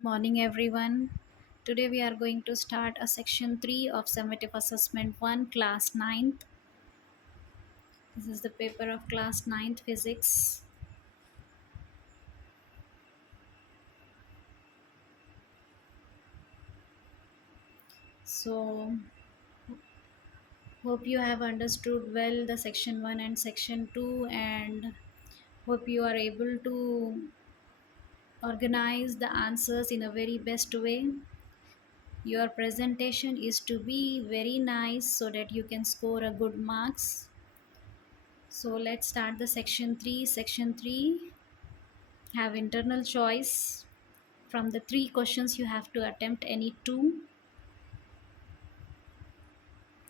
Morning everyone. Today we are going to start a section 3 of summative assessment 1 class ninth. This is the paper of class ninth physics. So hope you have understood well the section 1 and section 2, and hope you are able to organize the answers in a very best way. Your presentation is to be very nice so that you can score a good marks. So let's start the section 3. Section 3 have internal choice. From the three questions you have to attempt any two.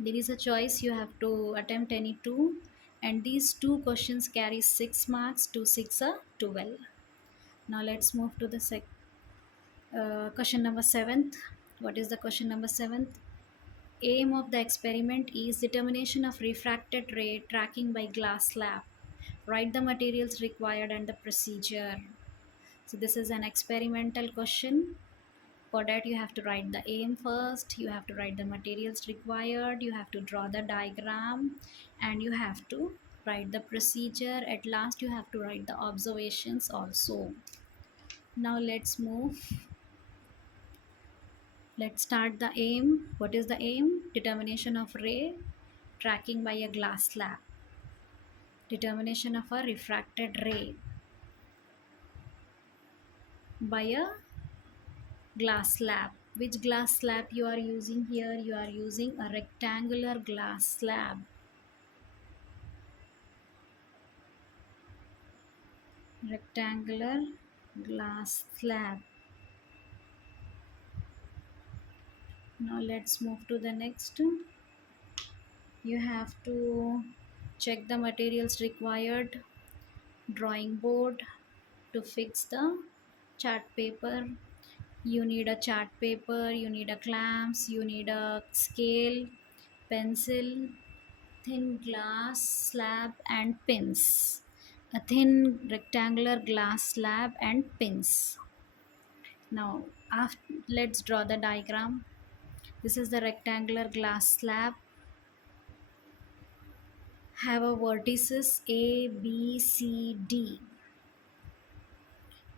There is a choice, you have to attempt any two, and these two questions carry 6 marks. 2 6 are 12. Now let's move to the question number 7th. What is the question number 7th? Aim of the experiment is determination of refracted ray tracking by glass slab. Write the materials required and the procedure. So this is an experimental question. For that you have to write the aim first, you have to write the materials required, you have to draw the diagram, and you have to write the procedure. At last you have to write the observations also. Now let's start the aim. What is the aim? Determination of ray tracking by a glass slab. Determination of a refracted ray by a glass slab. Which glass slab you are using here? You are using a rectangular glass slab. Rectangular glass slab. Now let's move to the next. You have to check the materials required. Drawing board to fix the chart paper. You need a chart paper, you need a clamps, you need a scale, pencil, thin glass slab and pins. A thin rectangular glass slab and pins. Now let's draw the diagram. This is the rectangular glass slab. Have a vertices A, B, C, D.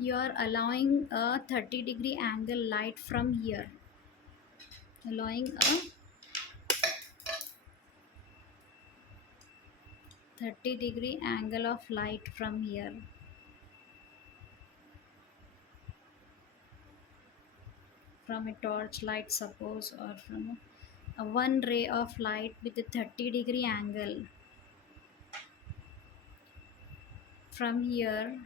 You are allowing a 30-degree angle light from here. Allowing a 30-degree angle of light from here. From a torch light, suppose, or from a one ray of light with a 30-degree angle. From here,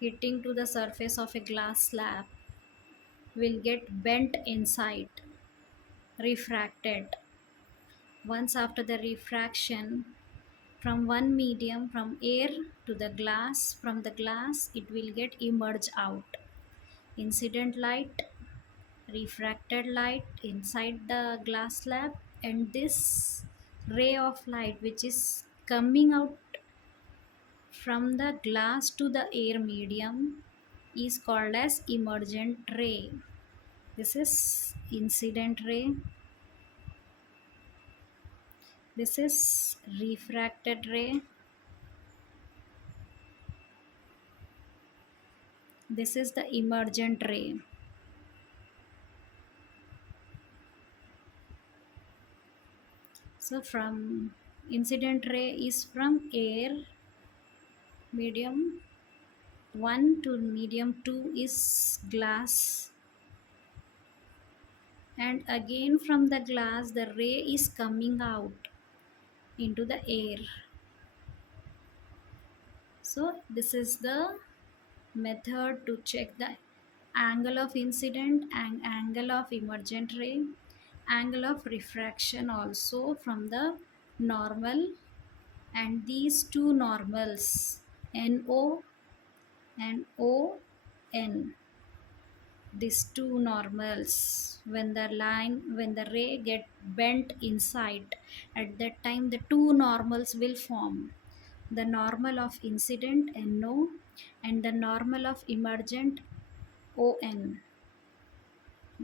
hitting to the surface of a glass slab will get bent inside, refracted. Once after the refraction, from one medium, from air to the glass, from the glass it will get emerge out. Incident light, refracted light inside the glass slab, and this ray of light which is coming out from the glass to the air medium is called as emergent ray. This is incident ray. This is refracted ray. This is the emergent ray. So from incident ray is from air medium 1 to medium 2 is glass, and again from the glass the ray is coming out into the air. So this is the method to check the angle of incident and angle of emergent ray, angle of refraction also from the normal, and these two normals NO and ON, these two normals, when the ray get bent inside, at that time the two normals will form, the normal of incident NO and the normal of emergent ON,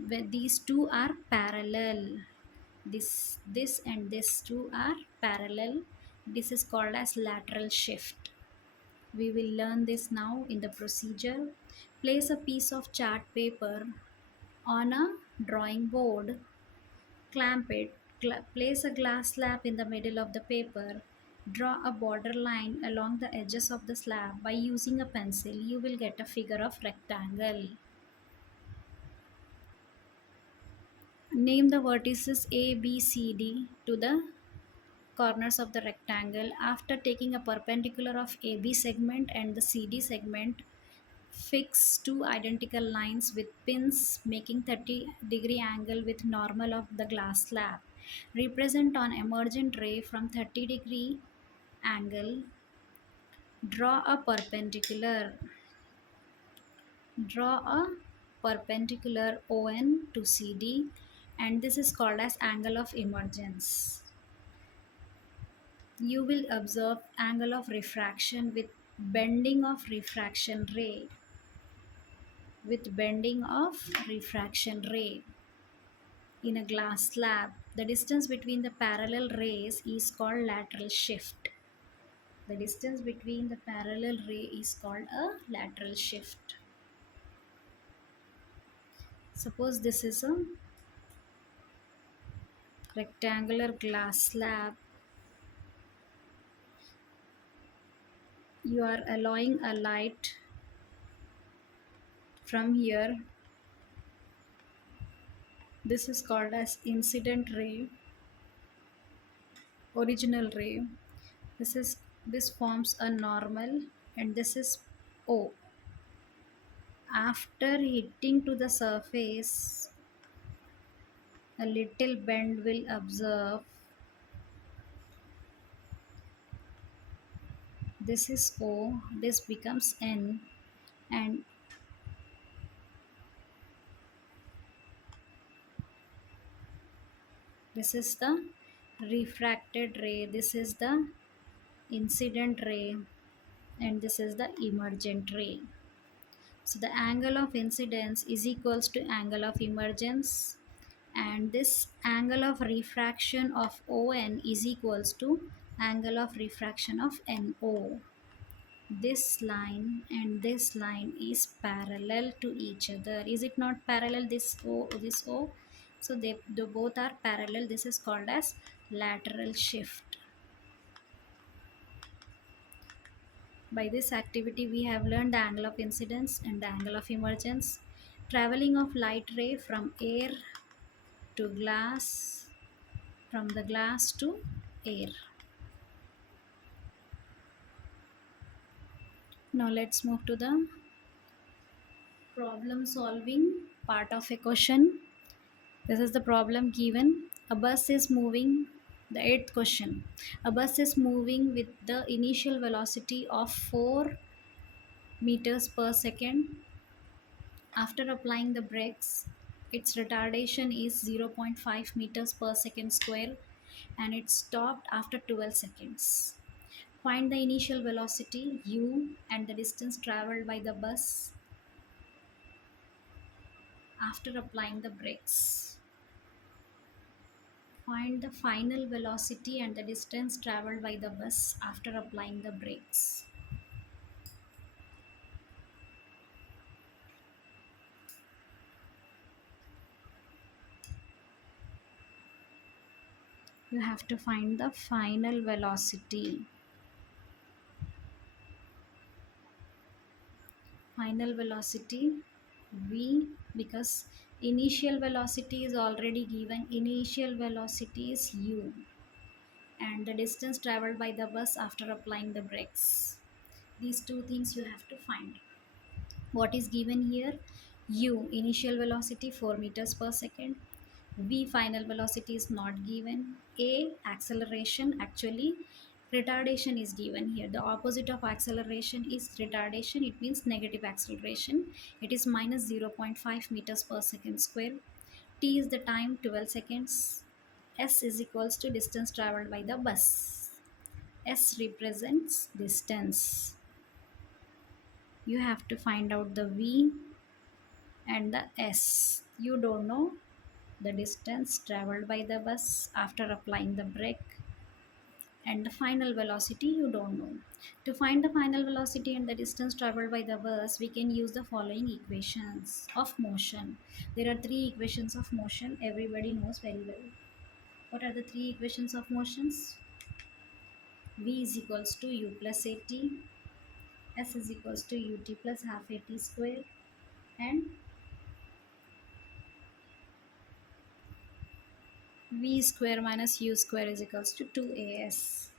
where these two are parallel. This and this two are parallel. This is called as lateral shift. We will learn this now in the procedure. Place a piece of chart paper on a drawing board. Clamp it. Place a glass slab in the middle of the paper. Draw a border line along the edges of the slab. By using a pencil, you will get a figure of rectangle. Name the vertices A, B, C, D to the corners of the rectangle. After taking a perpendicular of AB segment and the CD segment, fix two identical lines with pins making 30-degree angle with normal of the glass slab. Represent on emergent ray from 30-degree angle. Draw a perpendicular. Draw a perpendicular ON to CD, and this is called as angle of emergence. You will observe angle of refraction with bending of refraction ray in a glass slab. The distance between the parallel rays is called lateral shift. The distance between the parallel ray is called a lateral shift. Suppose this is a rectangular glass slab. You are allowing a light from here. This is called as incident ray, original ray. This forms a normal, and this is O. After hitting to the surface, a little bend will observe. This is O, this becomes N, and this is the refracted ray, this is the incident ray, and this is the emergent ray. So the angle of incidence is equals to angle of emergence, and this angle of refraction of ON is equals to angle of refraction of NO. This line and this line is parallel to each other. Is it not parallel, this O? So they both are parallel. This is called as lateral shift. By this activity, we have learned the angle of incidence and the angle of emergence. Traveling of light ray from air to glass, from the glass to air. Now let's move to the problem solving part of a question. This is the problem given. A bus is moving, the eighth question. A bus is moving with the initial velocity of 4 meters per second. After applying the brakes, its retardation is 0.5 meters per second square, and it stopped after 12 seconds. Find the initial velocity u and the distance traveled by the bus after applying the brakes. Find the final velocity and the distance traveled by the bus after applying the brakes. You have to find the final velocity. Final velocity v, because initial velocity is already given. Initial velocity is u, and the distance traveled by the bus after applying the brakes. These two things you have to find. What is given here? U, initial velocity 4 meters per second. V, final velocity is not given. A, acceleration, actually retardation is given here. The opposite of acceleration is retardation. It means negative acceleration. It is minus 0.5 meters per second square. T is the time, 12 seconds. S is equals to distance traveled by the bus. S represents distance. You have to find out the V and the S. You don't know the distance traveled by the bus after applying the brake, and the final velocity you don't know. To find the final velocity and the distance traveled by the bus, we can use the following equations of motion. There are three equations of motion everybody knows very well. What are the three equations of motions? V is equals to u plus at, S is equals to ut plus half at square, and v square minus u square is equals to 2as.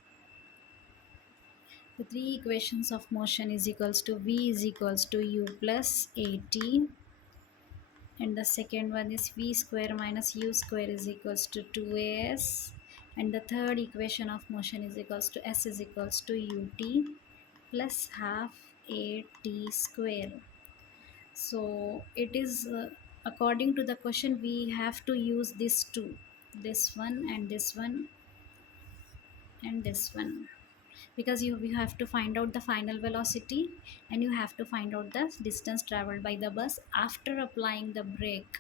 The three equations of motion is equals to v is equals to u plus at, and the second one is v square minus u square is equals to 2as, and the third equation of motion is equals to s is equals to ut plus half at square. So it is according to the question we have to use this two, this one and this one and this one, because you have to find out the final velocity and you have to find out the distance traveled by the bus after applying the brake.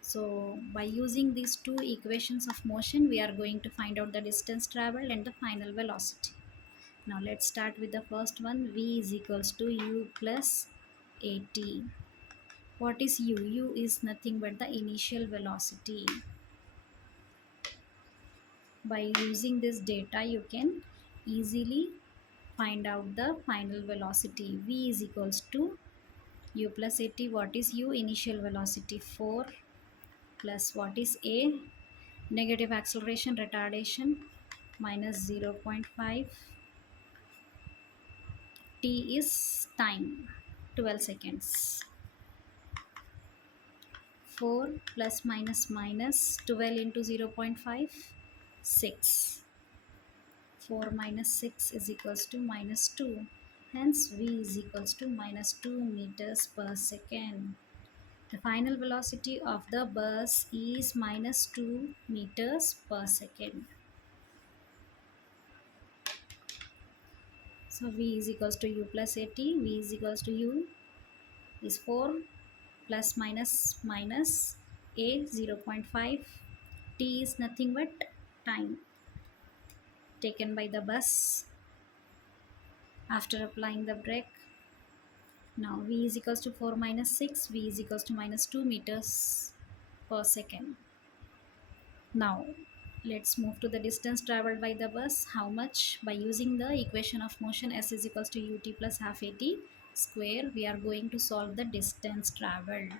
So by using these two equations of motion, we are going to find out the distance traveled and the final velocity. Now let's start with the first one. V is equals to u plus at. What is u? U is nothing but the initial velocity. By using this data, you can easily find out the final velocity. V is equals to u plus at. What is u? Initial velocity 4 plus what is a? Negative acceleration retardation minus 0.5. T is time, 12 seconds. 4 plus minus minus 12 into 0.5, 6. 4 minus 6 is equals to minus 2. Hence V is equals to minus 2 meters per second. The final velocity of the bus is minus 2 meters per second. So V is equals to U plus AT. V is equals to U is 4 plus minus minus A 0.5. T is nothing but time taken by the bus after applying the brake. Now V is equals to 4 minus 6. V is equals to minus 2 meters per second. Now let's move to the distance traveled by the bus. How much? By using the equation of motion S is equals to ut plus half at square, we are going to solve the distance traveled.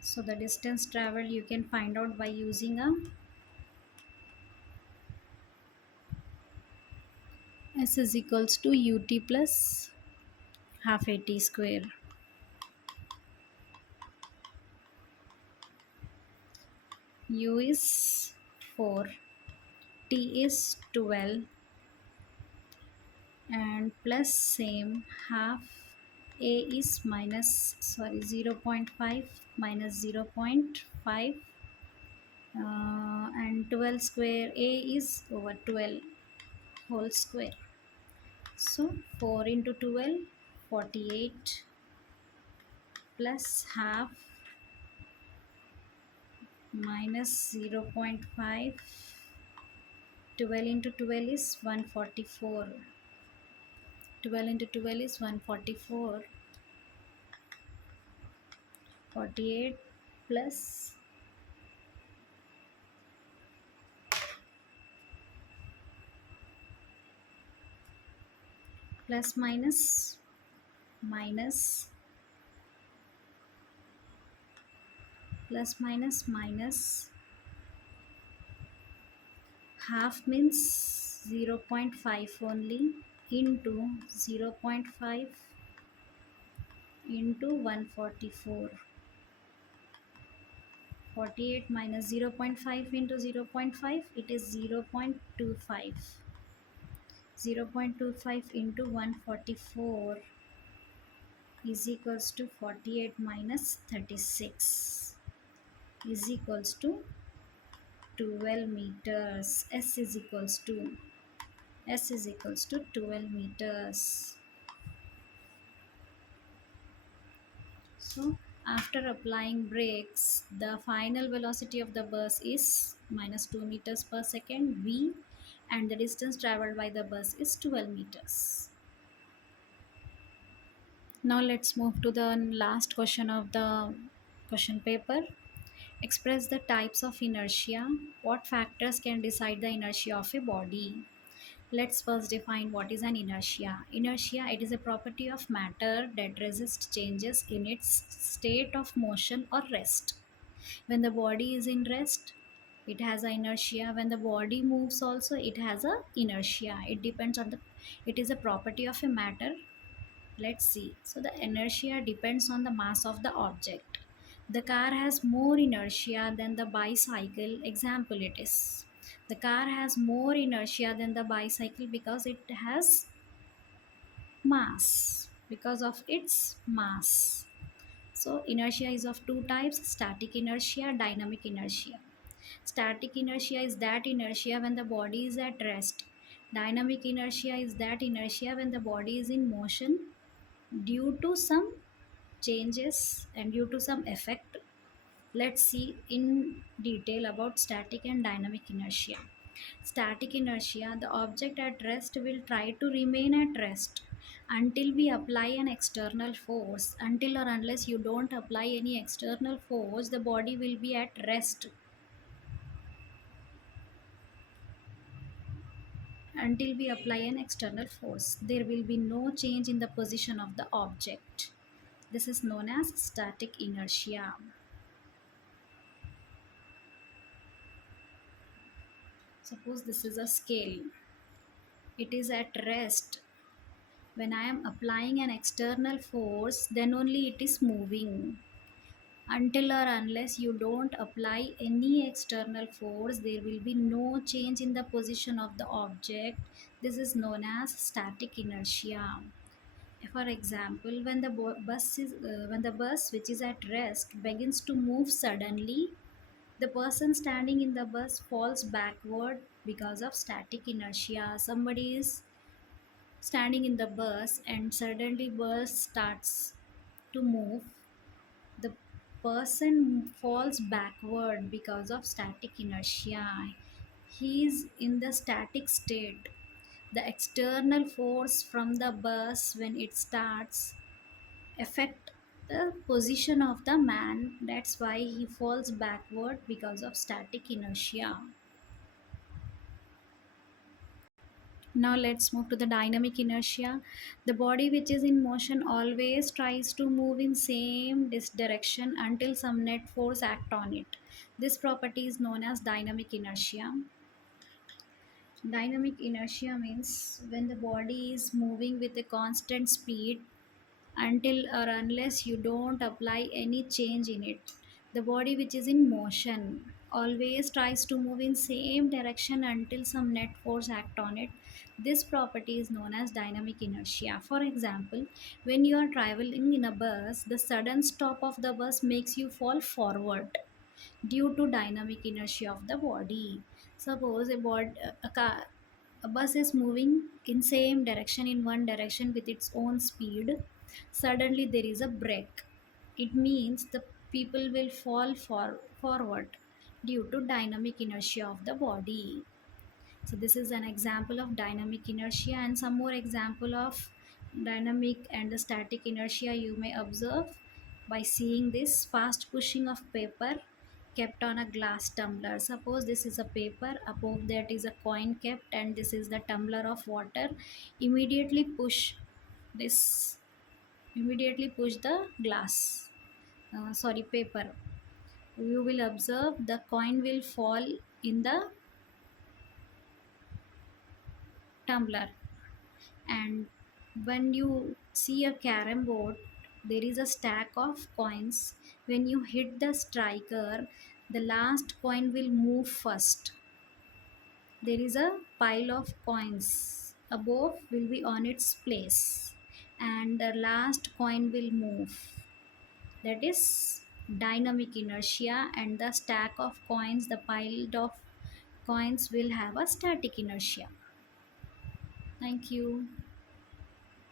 So the distance traveled you can find out by using a S is equals to ut plus half at square. U is 4, T is 12, and plus same half. A is minus 0.5 minus 0.5, and 12 square. A is over 12 whole square. So 4 into 12, 48, plus half minus 0.5. 12 into 12 is 144. 12 into 12 is 144. 48 plus plus minus minus plus minus minus half means 0.5 only into 0.5 into 144. 48 minus 0.5 into 0.5, it is 0.25. 0.25 into 144 is equals to 48 minus 36 is equals to 12 meters. S is equals to 12 meters. So after applying brakes, the final velocity of the bus is minus 2 meters per second v, and the distance traveled by the bus is 12 meters. Now let's move to the last question of the question paper. Express the types of inertia. What factors can decide the inertia of a body? Let's first define what is an inertia. Inertia, it is a property of matter that resists changes in its state of motion or rest. When the body is in rest, it has a inertia. When the body moves also, it has a inertia. It depends on the, it is a property of a matter. Let's see. So the inertia depends on the mass of the object. The car has more inertia than the bicycle. Example, it is. The car has more inertia than the bicycle because it has mass. Because of its mass. So inertia is of two types: static inertia, dynamic inertia. Static inertia is that inertia when the body is at rest. Dynamic inertia is that inertia when the body is in motion due to some changes and due to some effect. Let's see in detail about static and dynamic inertia. Static inertia, the object at rest will try to remain at rest until we apply an external force. Until or unless you don't apply any external force, the body will be at rest until we apply an external force. There will be no change in the position of the object. This is known as static inertia. Suppose this is a scale. It is at rest. When I am applying an external force, then only it is moving. Until or unless you don't apply any external force, there will be no change in the position of the object. This is known as static inertia. For example, when the bus which is at rest begins to move suddenly, the person standing in the bus falls backward because of static inertia. Somebody is standing in the bus and suddenly bus starts to move. The person falls backward because of static inertia. He is in the static state. The external force from the bus when it starts affect the position of the man. That's why he falls backward because of static inertia. Now let's move to the dynamic inertia. The body which is in motion always tries to move in same this direction until some net force act on it. This property is known as dynamic inertia. Dynamic inertia means when the body is moving with a constant speed until or unless you don't apply any change in it. The body which is in motion always tries to move in same direction until some net force act on it. This property is known as dynamic inertia. For example, when you are traveling in a bus, the sudden stop of the bus makes you fall forward due to dynamic inertia of the body. Suppose a bus is moving in same direction in one direction with its own speed. Suddenly there is a break. It means the people will forward due to dynamic inertia of the body. So this is an example of dynamic inertia, and some more example of dynamic and the static inertia you may observe by seeing this fast pushing of paper kept on a glass tumbler. Suppose this is a paper, above that is a coin kept, and this is the tumbler of water. Immediately push this, immediately push the glass, sorry, paper. You will observe the coin will fall in the tumbler. And when you see a carom board, there is a stack of coins. When you hit the striker, the last coin will move first. There is a pile of coins above will be on its place, and the last coin will move. That is dynamic inertia, and the stack of coins, the pile of coins will have a static inertia. Thank you.